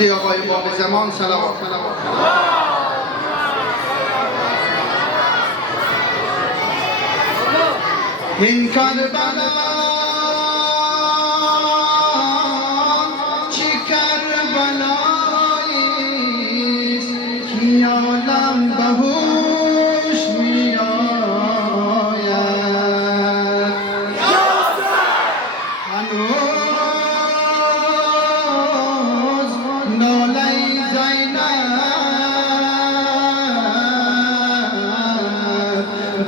آقای باب زمان صلوات. این کربلا چی کربلاییست که عالم به هوش می آید. هنوز ناله زینب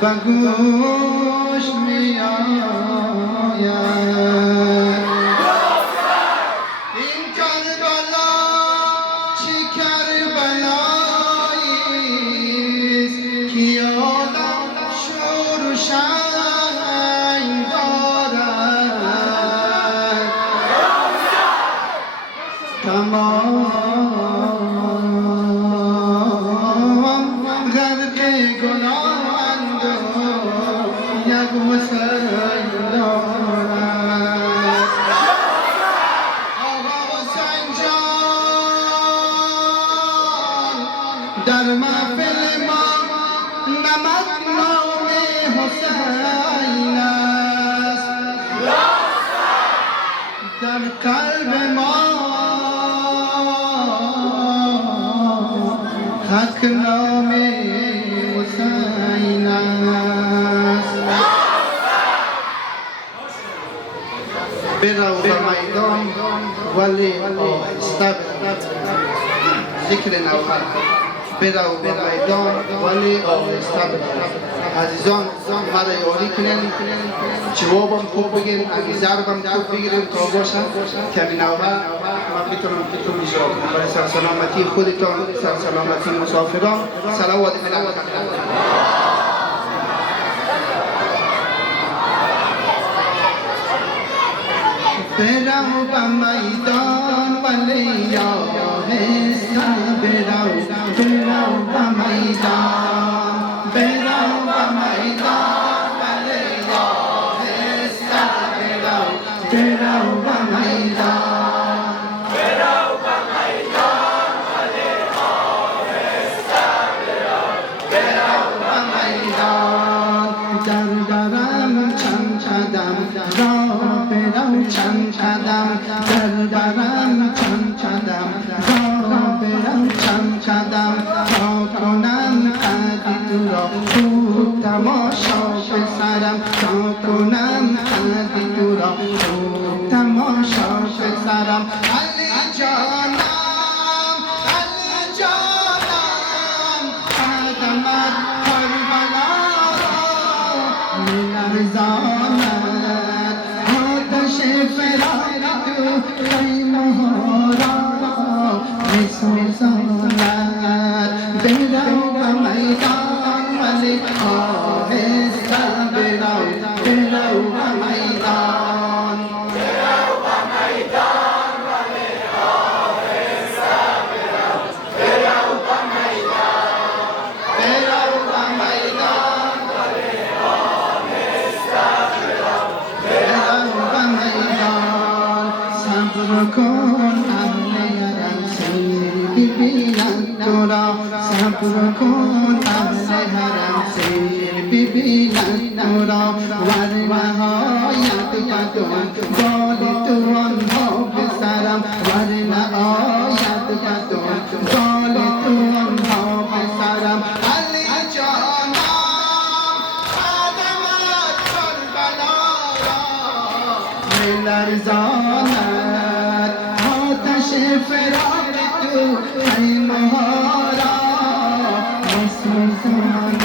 به گوش می آید. این کربلا چه کربلاییست که عالم شور و شنگ دارد. تمام غرق گناهند و یک حسین دارد. آقا حسین جان در محفل ما نمک نام حسین است. در قلب ما حق نام حسین است. برو به میدان ولی استبر ذکر نوحل. برو به میدان ولی استبر. عزیزان مرا یاری کنین، جوابم خوب بگین، اگه ضربم خوب بگیریم تا باشم که این نوحل من بتونم اجرا کنم برای سرسلامتی خودتان، سرسلامتی مسافران. صلوات علی برو به میدان ولی آهسته برو. برو به میدان، برو به میدان ولی آهسته برو. برو به میدان، برو به میدان ولی آهسته برو. برو به میدان در درم چند قدم راه برو. چند قدم در درم چند قدم راه برو. چند قدم تا کنم قدی تو را خوب تماشا پسرم. تا کنم قدی تو را خوب تماشا پسرم. علی جانم، علی جانم قدمت کربلا می‌لرزاند. آتش فراق تو خیمه‌ها را می‌سوزاند. برو به میدان ولی آهسته برو. برو به میدان، برو به میدان ولی آهسته برو. برو به میدان، برو به میدان ولی آهسته برو. برو به میدان. صبر کن اهل حرم سیر ببینند تو را. صبر کن اهل حرم سیر ببینند تو را. ور نهایت بدون بال تو آنها پسرم. ور نهایت بدون بال تو آنها پسرم. علی جانم قدمت کربلا را می‌لرزاند. آتش فراق تو خیمه‌ها را می‌سوزاند.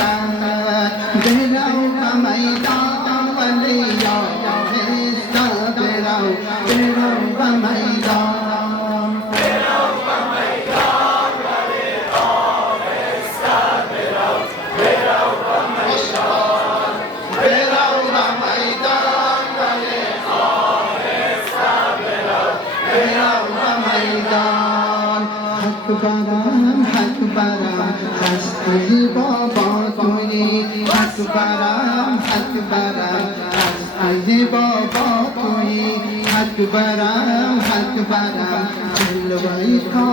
برو به میدان ولی آهسته برو. برو به میدان، برو به میدان ولی آهسته برو. برو به میدان، برو به میدان ولی آهسته برو. برو به میدان. حق برم، حق برم هستی بابا تویی. حق برم، حق برم هستی بابا تویی. اکبرم اکبرم جلوه تا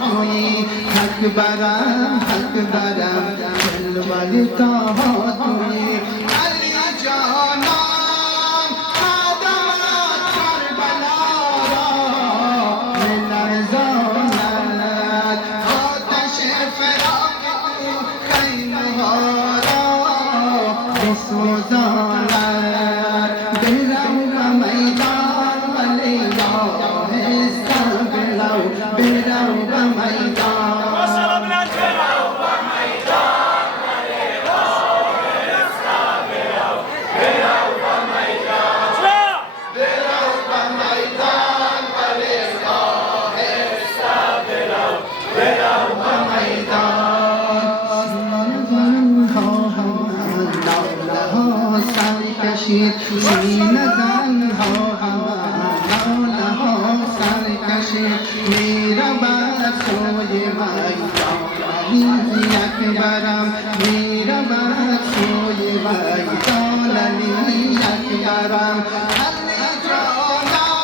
تویی اکبرم اکبرم جلوه تا تویی علی جانم آدمت کربلا را می‌لرزاند آتش فراق تو خیمه ها را می‌سوزاند برو به میدان ولی آهسته برو برو به میدان سینه زن ها ناله ها سر کشید میرم بر سوی میدان علی اکبرم میرم بر سوی میدان علی اکبرم علی جانم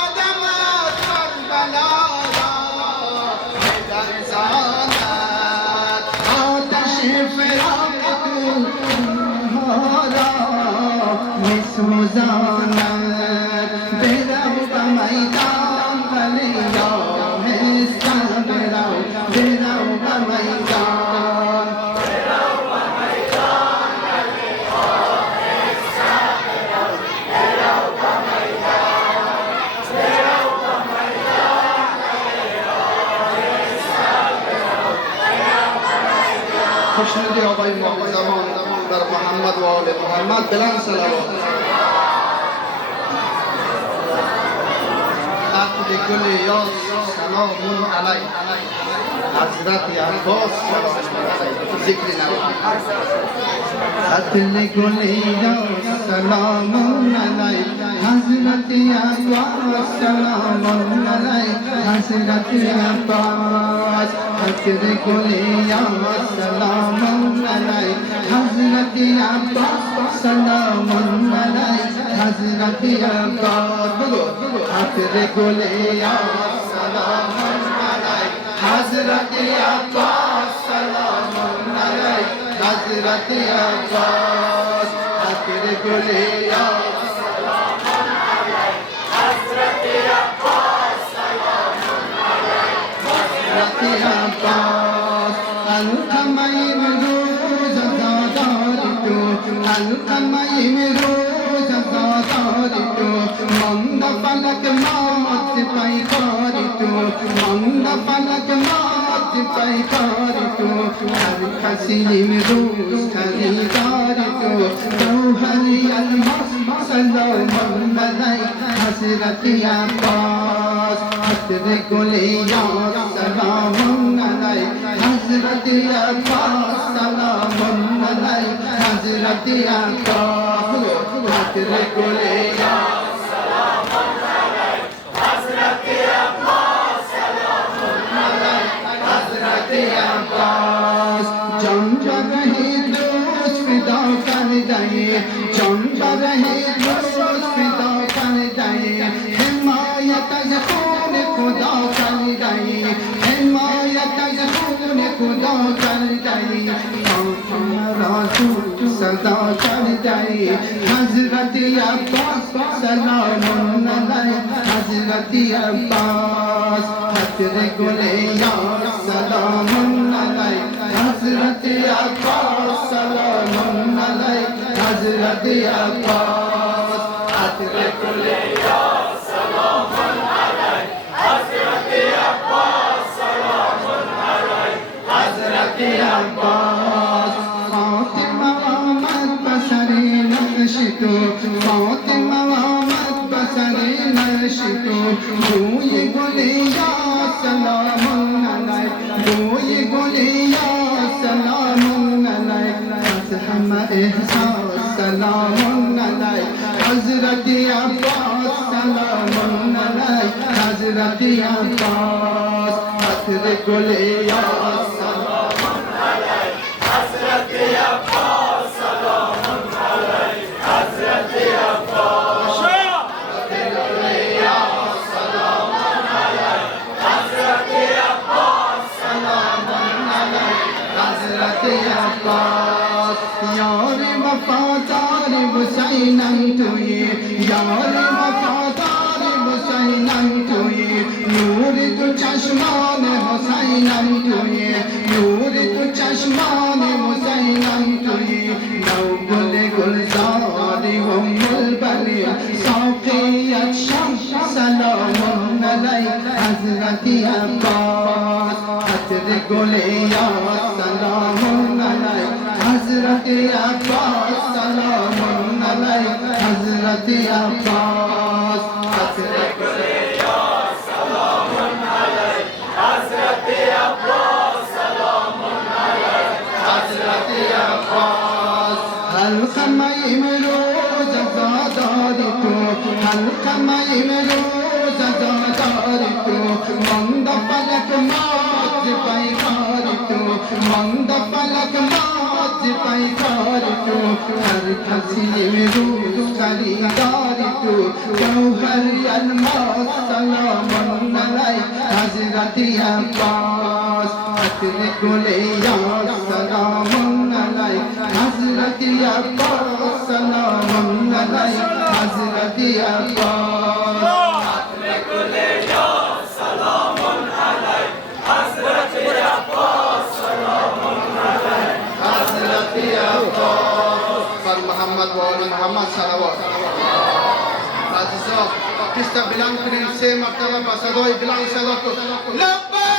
آدمت کربلا را می‌لرزاند آتش فراق تو می‌سوزاند برو به میدان ولی آهسته برو برو به میدان خوشنودی آقای ما زمان بر محمد و آل محمد بلند صلوات خط گل یاس سلام علیک حضرت عباس ذکر نوام خط گل یاس سلام علیک حضرت عباس سلام علیک حضرت عباس خط گل یاس سلام علیک حضرت عباس سلام علیک حضرت عباس خط گل یاس سلام علیک حضرت عباس سلام علیک حضرت عباس خط گل یاس سلام علیک حضرت عباس سلام علیک حضرت عباس القمه امروز زاداری تو القمه امروز زاداری تو ماند فلک مات پیکاری تو ماند فلک مات پیکاری تو هر کسی امروز خریداری تو گوهری الماس سلام علیک حضرت عباس خطر گل یاس سلام علیک حضرت عباس سلام علیک حضرت عباس خطر گل یاس سلام علیک حضرت عباس سلام علیک حضرت عباس جان برهی دوست فدا کر دهی جان برهی دوست فدا کر دهی حمایت از خون خدا کر دهی حمایت از خون خدا کر دهی مرا تو صدا کر دهی حضرت عباس سلام علیک حضرت عباس خطر گل یاس سلام علیک حضرت عباس سلام علیک حضرت عباس خطر گل یاس سلام علیک حضرت عباس سلام علیک حضرت عباس فاطمه آمد بسر نقش تو فاطمه آمد بسر نقش تو روی گل یاس سلام علیک روی گل یاس سلام علیک از همه احساس سلام علیک حضرت عباس سلام علیک حضرت عباس خطر گل یاس سلام علیک حضرت عباس سلام علیک حضرت عباس چشمان حسینم توی نور تو چشمان حسینم توی نو گل گلزاری و ملبلی صافیت شم سلام علی حضرتی عباس عطر گل یا سلام علی حضرتی عباس سلام علی حضرتی عباس عطر گل یا سلام علی حضرتی عباس سلام علی حضرتی عباس حلقه امروز زاداری تو حلقه امروز زاداری تو ماند فلک مات پیکاری تو ماند فلک مات پیکاری تو هر کسی امروز خریداری تو جوهری الماس سلام علی حضرتی عباس عطر گل یا سلام علی حضرتی عباس سلام علی حضرتی عباس عطر گل یا سلام علی حضرتی عباس سلام علی حضرتی عباس بر محمد و آل محمد صلوات عزیزان پسته بلند کنیم 3 مرتبه با صدای بلند صدا کن لبیک